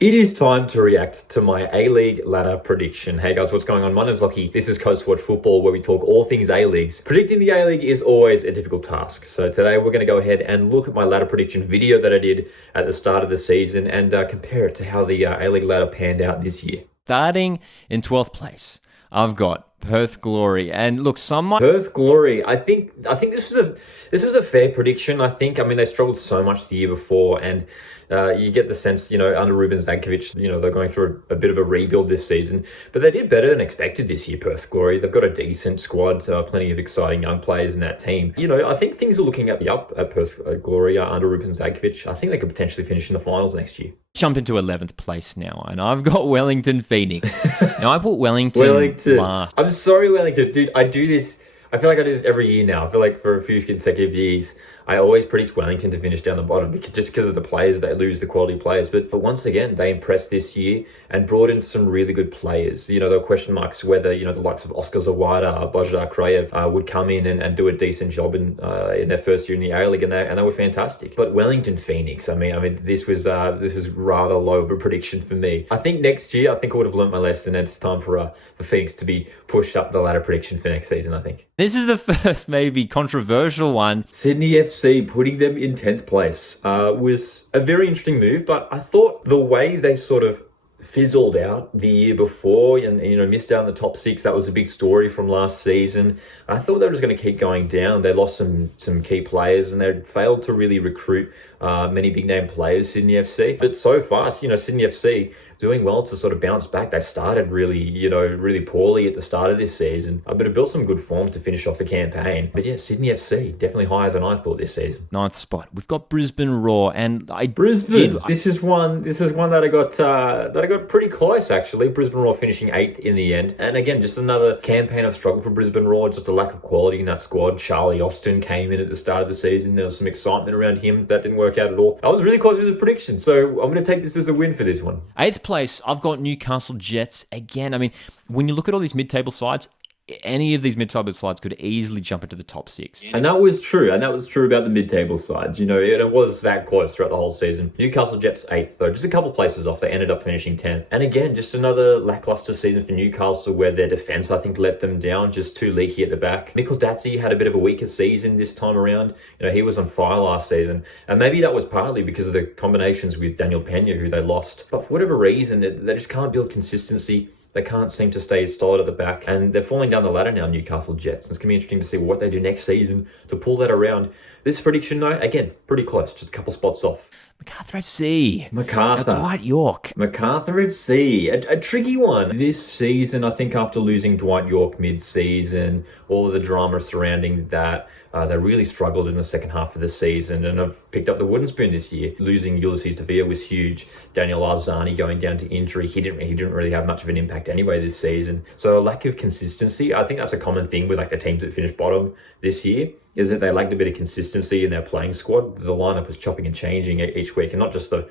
It is time to react to my A-League ladder prediction. Hey guys, what's going on? My name's Lockie. This is Coast Watch Football, where we talk all things A-Leagues. Predicting the A-League is always a difficult task. So today we're going to go ahead and look at my ladder prediction video that I did at the start of the season and compare it to how the A-League ladder panned out this year. Starting in 12th place, I've got Perth Glory. And look, Perth Glory. I think this was a fair prediction. I mean, they struggled so much the year before, and you get the sense, under Ruben Zankovic, they're going through a bit of a rebuild this season. But they did better than expected this year, Perth Glory. They've got a decent squad, plenty of exciting young players in that team. I think things are looking up at Perth Glory under Ruben Zankovic. I think they could potentially finish in the finals next year. Jump into 11th place now, and I've got Wellington Phoenix. Now, I put Wellington last. I'm sorry, Wellington. Dude, I feel like I do this every year now. I feel like for a few consecutive years, I always predict Wellington to finish down the bottom because of the players. They lose the quality players. But once again, they impressed this year and brought in some really good players. There were question marks whether, the likes of Oscar Zawada, Božidar Krajev would come in and do a decent job in their first year in the A-League, and they were fantastic. But Wellington Phoenix, I mean, this was rather low of a prediction for me. I think next year, I would have learnt my lesson, and it's time for Phoenix to be pushed up the ladder prediction for next season, I think. This is the first maybe controversial one. Sydney FC putting them in 10th place was a very interesting move, but I thought the way they sort of fizzled out the year before and missed out on the top six, that was a big story from last season. I thought they were just going to keep going down. They lost some key players, and they failed to really recruit many big name players, Sydney FC. But so far, Sydney FC doing well to sort of bounce back. They started really poorly at the start of this season, but have built some good form to finish off the campaign. But yeah, Sydney FC definitely higher than I thought this season. 9th spot. We've got Brisbane Roar, and This is one that I got pretty close actually. Brisbane Roar finishing 8th in the end, and again, just another campaign of struggle for Brisbane Roar. Just a lack of quality in that squad. Charlie Austin came in at the start of the season. There was some excitement around him. That didn't work out at all. I was really close with the prediction, so I'm going to take this as a win for this one. 8th place, I've got Newcastle Jets. Again, I mean, when you look at all these mid-table sides, any of these mid-table sides could easily jump into the top six. And that was true. And that was true about the mid-table sides. It was that close throughout the whole season. Newcastle Jets 8th, though. Just a couple places off. They ended up finishing 10th. And again, just another lackluster season for Newcastle, where their defense, I think, let them down. Just too leaky at the back. Mikkel Datsi had a bit of a weaker season this time around. He was on fire last season. And maybe that was partly because of the combinations with Daniel Pena, who they lost. But for whatever reason, they just can't build consistency. They can't seem to stay solid at the back, and they're falling down the ladder now, Newcastle Jets. And it's going to be interesting to see what they do next season to pull that around. This prediction, though, again, pretty close, just a couple spots off. Macarthur FC. Macarthur. Dwight Yorke. Macarthur FC. A tricky one. This season, I think after losing Dwight Yorke mid-season, all of the drama surrounding that, they really struggled in the second half of the season, and have picked up the wooden spoon this year. Losing Ulysses Tavia was huge. Daniel Arzani going down to injury. He didn't really have much of an impact anyway this season. So a lack of consistency. I think that's a common thing with the teams that finished bottom this year, is that they lacked a bit of consistency in their playing squad. The lineup was chopping and changing each week, and not just the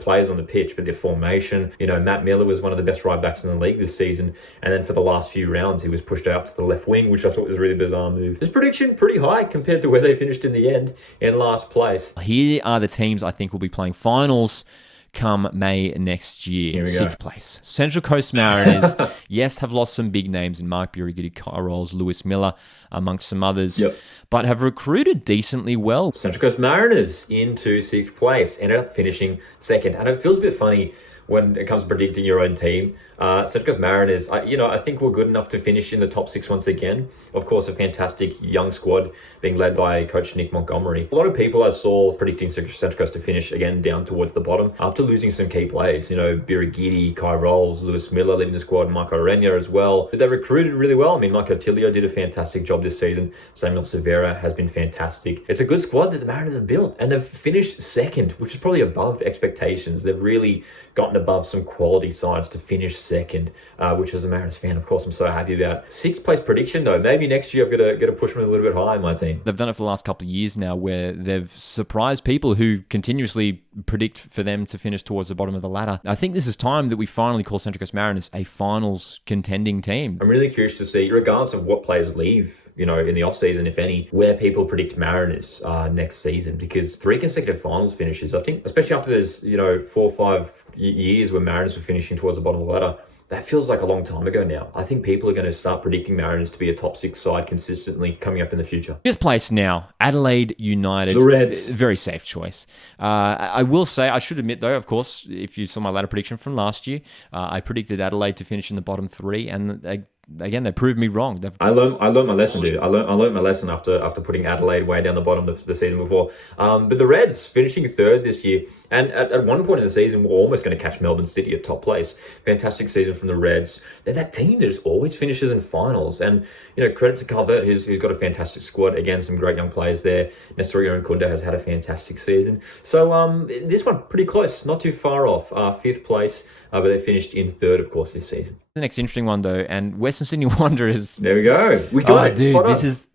players on the pitch, but their formation. Matt Miller was one of the best right backs in the league this season, and then for the last few rounds, he was pushed out to the left wing, which I thought was a really bizarre move. This prediction pretty high compared to where they finished in the end, in last place. Here are the teams I think will be playing finals come May next year. Here we go. 6th place. Central Coast Mariners, yes, have lost some big names in Mark Burigidi, Kyle Rolls, Lewis Miller, amongst some others, but have recruited decently well. Central Coast Mariners into 6th place, ended up finishing 2nd. And it feels a bit funny when it comes to predicting your own team. Central Coast Mariners, I think we're good enough to finish in the top 6 once again. Of course, a fantastic young squad being led by coach Nick Montgomery. A lot of people I saw predicting Central Coast to finish again down towards the bottom after losing some key players. Birigidi, Kai Rolls, Lewis Miller leading the squad, Marco Renia as well. But they recruited really well. I mean, Mike Otilio did a fantastic job this season. Samuel Severa has been fantastic. It's a good squad that the Mariners have built, and they've finished 2nd, which is probably above expectations. They've really gotten above some quality sides to finish 2nd, which as a Mariners fan, of course, I'm so happy about. 6th place prediction, though. Maybe next year I've got to push them a little bit higher in my team. They've done it for the last couple of years now, where they've surprised people who continuously predict for them to finish towards the bottom of the ladder. I think this is time that we finally call Central Coast Mariners a finals contending team. I'm really curious to see, regardless of what players leave in the off season, if any, where people predict Mariners next season, because 3 consecutive finals finishes, I think, especially after there's 4 or 5 years where Mariners were finishing towards the bottom of the ladder. That feels like a long time ago now. I think people are going to start predicting Mariners to be a top 6 side consistently coming up in the future. Fifth place now, Adelaide United. The Reds. Very safe choice. I will say, I should admit though, of course, if you saw my ladder prediction from last year, I predicted Adelaide to finish in the bottom 3, and again, they proved me wrong. I learned my lesson, dude. I learned my lesson after putting Adelaide way down the bottom the season before. But the Reds finishing 3rd this year, and at one point in the season, we're almost going to catch Melbourne City at top place. Fantastic season from the Reds. They're that team that just always finishes in finals. And credit to Calvert, who's got a fantastic squad. Again, some great young players there. Nestorio and Kunda has had a fantastic season. So this one pretty close, not too far off. 5th place. But they finished in 3rd, of course, this season. The next interesting one, though, and Western Sydney Wanderers. There we go. We got it. Dude, this is...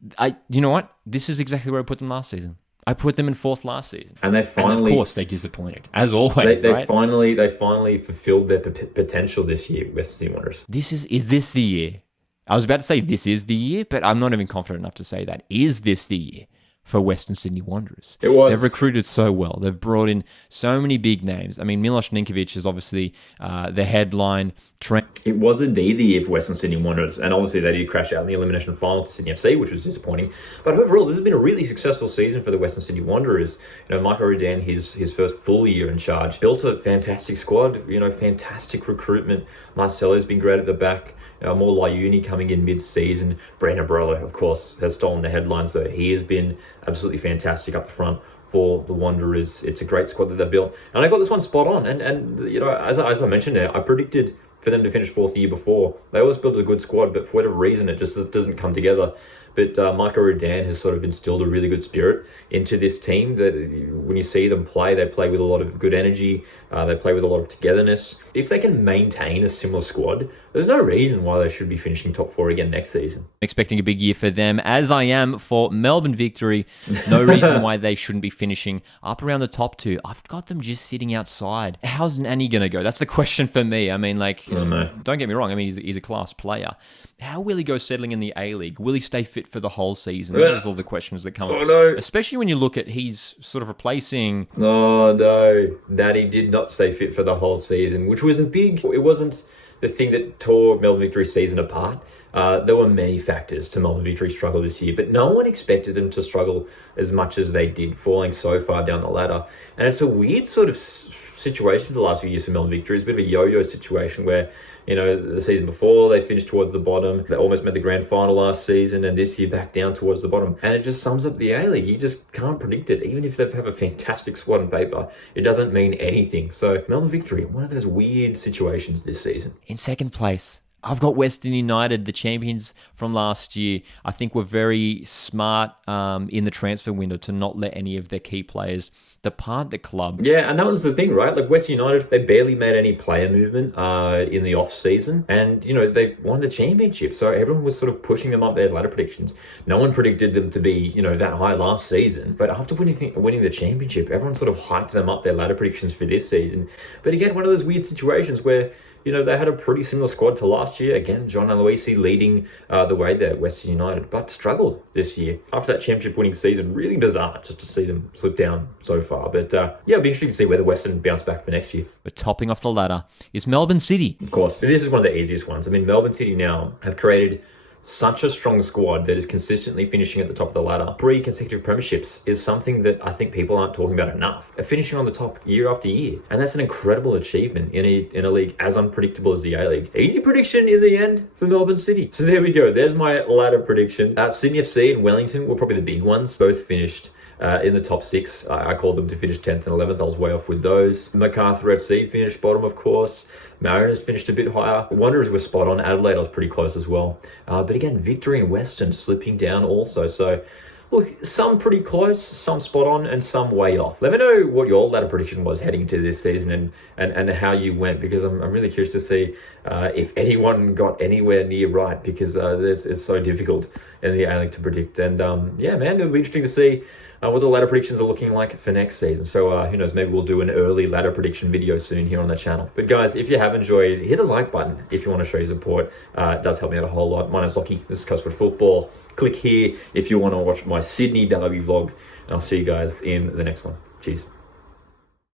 you know what? This is exactly where I put them last season. I put them in 4th last season. And they finally... And of course, they disappointed, as always, they right? finally fulfilled their potential this year, Western Sydney Wanderers. Is this the year? I was about to say this is the year, but I'm not even confident enough to say that. Is this the year for Western Sydney Wanderers? It was. They've recruited so well. They've brought in so many big names. I mean, Milos Ninkovic is obviously the headline. It was indeed the year for Western Sydney Wanderers, and obviously they did crash out in the elimination final to Sydney FC, which was disappointing. But overall, this has been a really successful season for the Western Sydney Wanderers. Michael Rudan, his first full year in charge, built a fantastic squad. Fantastic recruitment. Marcelo's been great at the back. More Liuni coming in mid-season. Brandon Barolo, of course, has stolen the headlines, though. He has been absolutely fantastic up the front for the Wanderers. It's a great squad that they've built. And I got this one spot on. And as I mentioned there, I predicted for them to finish 4th the year before. They always built a good squad, but for whatever reason, it just doesn't come together. But Michael Rudan has sort of instilled a really good spirit into this team. That when you see them play, they play with a lot of good energy. They play with a lot of togetherness. If they can maintain a similar squad, there's no reason why they should be finishing top 4 again next season. Expecting a big year for them, as I am for Melbourne Victory. No reason why they shouldn't be finishing up around the top 2. I've got them just sitting outside. How's Nanny going to go? That's the question for me. I mean, don't get me wrong. I mean, he's a class player. How will he go settling in the A-League? Will he stay fit for the whole season? Those are all the questions that come up. No. Especially when you look at he's sort of replacing... Oh, no. Nanny did not stay fit for the whole season, which was it wasn't the thing that tore Melbourne Victory's season apart. There were many factors to Melbourne Victory's struggle this year, but no one expected them to struggle as much as they did, falling so far down the ladder. And it's a weird sort of situation for the last few years for Melbourne Victory. It's a bit of a yo-yo situation where, the season before they finished towards the bottom. They almost made the grand final last season, and this year back down towards the bottom. And it just sums up the A-League. You just can't predict it. Even if they have a fantastic squad on paper, it doesn't mean anything. So Melbourne Victory, one of those weird situations this season. In 2nd place, I've got Western United, the champions from last year. I think were very smart in the transfer window to not let any of their key players depart the club. Yeah, and that was the thing, right? Like Western United, they barely made any player movement in the off-season. And, they won the championship. So everyone was sort of pushing them up their ladder predictions. No one predicted them to be, that high last season. But after winning the championship, everyone sort of hyped them up their ladder predictions for this season. But again, one of those weird situations where they had a pretty similar squad to last year. Again, John Aloisi leading the way there at Western United, but struggled this year. After that championship winning season, really bizarre just to see them slip down so far. But it'll be interesting to see whether Western bounce back for next year. But topping off the ladder is Melbourne City. Of course. This is one of the easiest ones. I mean, Melbourne City now have created such a strong squad that is consistently finishing at the top of the ladder. 3 consecutive premierships is something that I think people aren't talking about enough. They're finishing on the top year after year. And that's an incredible achievement in a league as unpredictable as the A-League. Easy prediction in the end for Melbourne City. So there we go. There's my ladder prediction. Sydney FC and Wellington were probably the big ones. Both finished in the top 6. I called them to finish 10th and 11th. I was way off with those. MacArthur FC finished bottom, of course. Mariners finished a bit higher. Wanderers were spot on. Adelaide, I was pretty close as well. But again, Victory and Western slipping down also. So, look, some pretty close, some spot on, and some way off. Let me know what your ladder prediction was heading into this season and how you went, because I'm really curious to see if anyone got anywhere near right, because it's so difficult in the A-League to predict. And yeah, man, it'll be interesting to see what the ladder predictions are looking like for next season. So who knows, maybe we'll do an early ladder prediction video soon here on the channel. But guys, if you have enjoyed, hit the like button if you want to show your support. It does help me out a whole lot. My name's Lockie, this is Cosford Football. Click here if you want to watch my Sydney derby vlog, and I'll see you guys in the next one. Cheers.